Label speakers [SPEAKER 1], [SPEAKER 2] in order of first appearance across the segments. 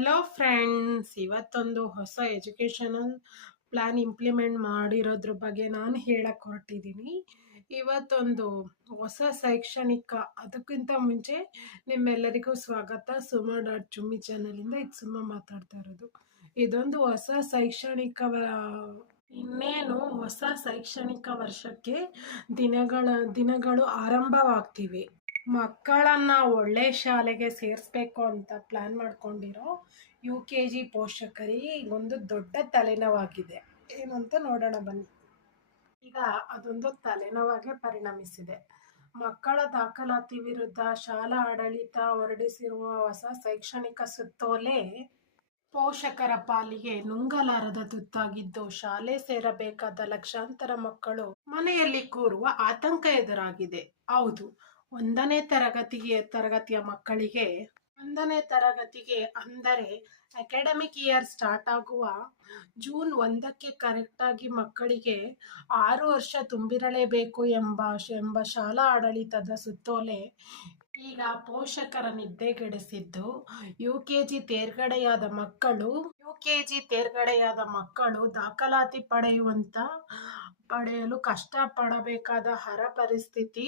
[SPEAKER 1] Hello friends, ಇವತ್ತೊಂದು ಹೊಸ educational plan implement ಮಾಡಿರೋದ್ರ ಬಗ್ಗೆ ನಾನು ಹೇಳಕ್ಕೆ ಹೊರಟಿದ್ದೀನಿ ಇವತ್ತೊಂದು ಹೊಸ ಶೈಕ್ಷಣಿಕ, ಅದಕ್ಕಿಂತ ಮುಂಚೆ ನಿಮ್ಮೆಲ್ಲರಿಗೂ ಸ್ವಾಗತ. ಸುಮ ಡಾಟ್ ಚುಮ್ಮಿ ಚಾನಲಿಂದ ಇದು ಸುಮ್ಮ ಮಾತಾಡ್ತಾ ಇರೋದು. ಇದೊಂದು ಹೊಸ ಶೈಕ್ಷಣಿಕ ಇನ್ನೇನು ಹೊಸ ಶೈಕ್ಷಣಿಕ ವರ್ಷಕ್ಕೆ ದಿನಗಳ, ದಿನಗಳು ಆರಂಭವಾಗ್ತಿವೆ. ಮಕ್ಕಳನ್ನ ಒಳ್ಳೆ ಶಾಲೆಗೆ ಸೇರಿಸ್ಬೇಕು ಅಂತ ಪ್ಲಾನ್ ಮಾಡ್ಕೊಂಡಿರೋ ಯು ಕೆ ಜಿ ಒಂದು ದೊಡ್ಡ ತಲೆನೋವಾಗಿದೆ. ಏನು ಅಂತ ನೋಡೋಣ ಬನ್ನಿ. ಈಗ ಅದೊಂದು ತಲೆನೋವಾಗೆ ಪರಿಣಮಿಸಿದೆ. ಮಕ್ಕಳ ದಾಖಲಾತಿ ವಿರುದ್ಧ ಶಾಲಾ ಆಡಳಿತ ಹೊರಡಿಸಿರುವ ಹೊಸ ಶೈಕ್ಷಣಿಕ ಸುತ್ತೋಲೆ ಪೋಷಕರ ಪಾಲಿಗೆ ನುಂಗಲಾರದ ತುತ್ತಾಗಿದ್ದು ಶಾಲೆ ಸೇರಬೇಕಾದ ಲಕ್ಷಾಂತರ ಮಕ್ಕಳು ಮನೆಯಲ್ಲಿ ಕೂರುವ ಆತಂಕ ಎದುರಾಗಿದೆ. ಹೌದು ಒಂದನೇ ತರಗತಿಗೆ, ತರಗತಿಯ ಮಕ್ಕಳಿಗೆ, ಒಂದನೇ ತರಗತಿಗೆ ಅಂದರೆ ಅಕಾಡೆಮಿಕ್ ಇಯರ್ ಸ್ಟಾರ್ಟ್ ಆಗುವ ಜೂನ್ ಒಂದಕ್ಕೆ ಕರೆಕ್ಟಾಗಿ ಮಕ್ಕಳಿಗೆ ಆರು ವರ್ಷ ತುಂಬಿರಲೇಬೇಕು ಎಂಬ ಎಂಬ ಶಾಲಾ ಆಡಳಿತದ ಸುತ್ತೋಲೆ ಈಗ ಪೋಷಕರ ನಿದ್ದೆಗೆಡಿಸಿದ್ದು ಯು ಕೆ ಜಿ ತೇರ್ಗಡೆಯಾದ ಮಕ್ಕಳು ಯು ಕೆ ಜಿ ತೇರ್ಗಡೆಯಾದ ಮಕ್ಕಳು ದಾಖಲಾತಿ ಪಡೆಯುವಂತ, ಪಡೆಯಲು ಕಷ್ಟಪಡಬೇಕಾದ ಹರ ಪರಿಸ್ಥಿತಿ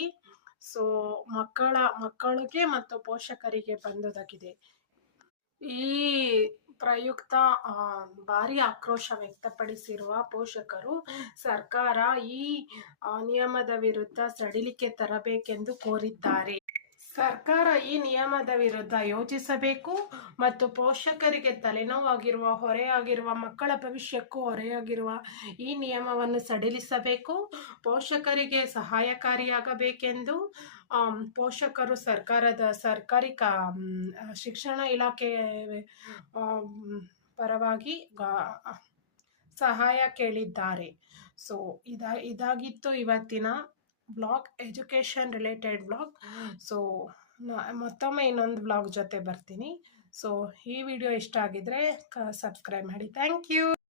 [SPEAKER 1] ಸೊ ಮಕ್ಕಳ, ಮಕ್ಕಳಿಗೆ ಮತ್ತು ಪೋಷಕರಿಗೆ ಬಂದೊದಗಿದೆ. ಈ ಪ್ರಯುಕ್ತ ಭಾರಿ ಆಕ್ರೋಶ ವ್ಯಕ್ತಪಡಿಸಿರುವ ಪೋಷಕರು ಸರ್ಕಾರ ಈ ನಿಯಮದ ವಿರುದ್ಧ ಸಡಿಲಿಕೆ ತರಬೇಕೆಂದು ಕೋರಿದ್ದಾರೆ. ಸರ್ಕಾರ ಈ ನಿಯಮದ ವಿರುದ್ಧ ಯೋಚಿಸಬೇಕು ಮತ್ತು ಪೋಷಕರಿಗೆ ತಲೆನೋವಾಗಿರುವ, ಹೊರೆಯಾಗಿರುವ, ಮಕ್ಕಳ ಭವಿಷ್ಯಕ್ಕೂ ಹೊರೆಯಾಗಿರುವ ಈ ನಿಯಮವನ್ನು ಸಡಿಲಿಸಬೇಕು. ಪೋಷಕರಿಗೆ ಸಹಾಯಕಾರಿಯಾಗಬೇಕೆಂದು ಪೋಷಕರು ಸರ್ಕಾರದ, ಸರ್ಕಾರಿ ಶಿಕ್ಷಣ ಇಲಾಖೆ ಪರವಾಗಿ ಸಹಾಯ ಕೇಳಿದ್ದಾರೆ. ಸೊ, ಇದ, ಇದಾಗಿತ್ತು ಇವತ್ತಿನ blog education related blog. So ಮತ್ತೊಮ್ಮೆ ಇನ್ನೊಂದು ಬ್ಲಾಗ್ ಜೊತೆ ಬರ್ತೀನಿ. ಸೊ ಈ ವಿಡಿಯೋ ಇಷ್ಟ ಆಗಿದ್ರೆ ಕ ಸಬ್ಸ್ಕ್ರೈಬ್ ಮಾಡಿ. Thank you